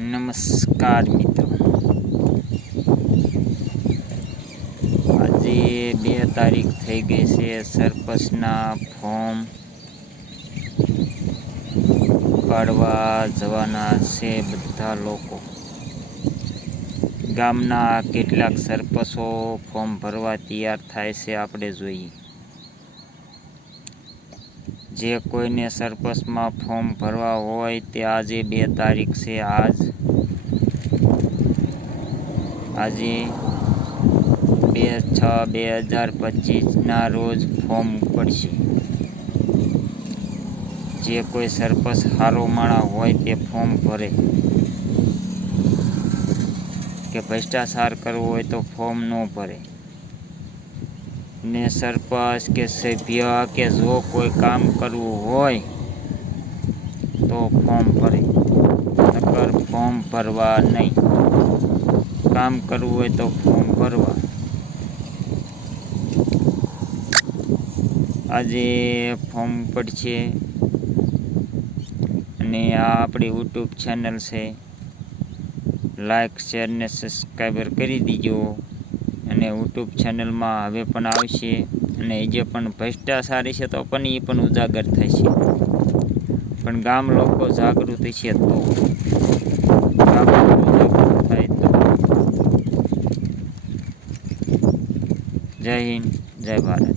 નમસ્કાર મિત્રો, આજે 2 તારીખ થઈ ગઈ છે. સરપંચના ફોર્મ કાઢવા જવાના છે બધા લોકો. ગામના કેટલાક સરપંચો ફોર્મ ભરવા તૈયાર થાય છે, આપણે જોઈએ. જે કોઈને સરપંચમાં ફોર્મ ભરવા હોય તે આજે 2 તારીખ છે. આજે 2/6/2025 રોજ ફોર્મ પડશે. જે કોઈ સરપંચ સારો માણા હોય તે ફોર્મ ભરે, કે ભ્રષ્ટાચાર કરવો હોય તો ફોર્મ ન ભરે. ને સરપંચ કે સભ્ય કે જો કોઈ કામ કરવું હોય તો ફોર્મ ભરે, નકર ફોર્મ ભરવા નહીં. કામ કરવું હોય તો ફોર્મ ભરવા. આજે ફોર્મ પડશે અને આ આપણી યુટ્યુબ ચેનલ છે. લાઈક, શેર ને સબસ્ક્રાઈબર કરી દીજો. અને યુટ્યુબ ચેનલમાં હવે પણ આવશે, અને જે પણ ભ્રષ્ટાચારી છે તો પણ એ પણ ઉજાગર થશે. પણ ગામ લોકો જાગૃત છે તો ગામ લોકો જાગૃત થાય તો. જય હિન્દ, જય ભારત.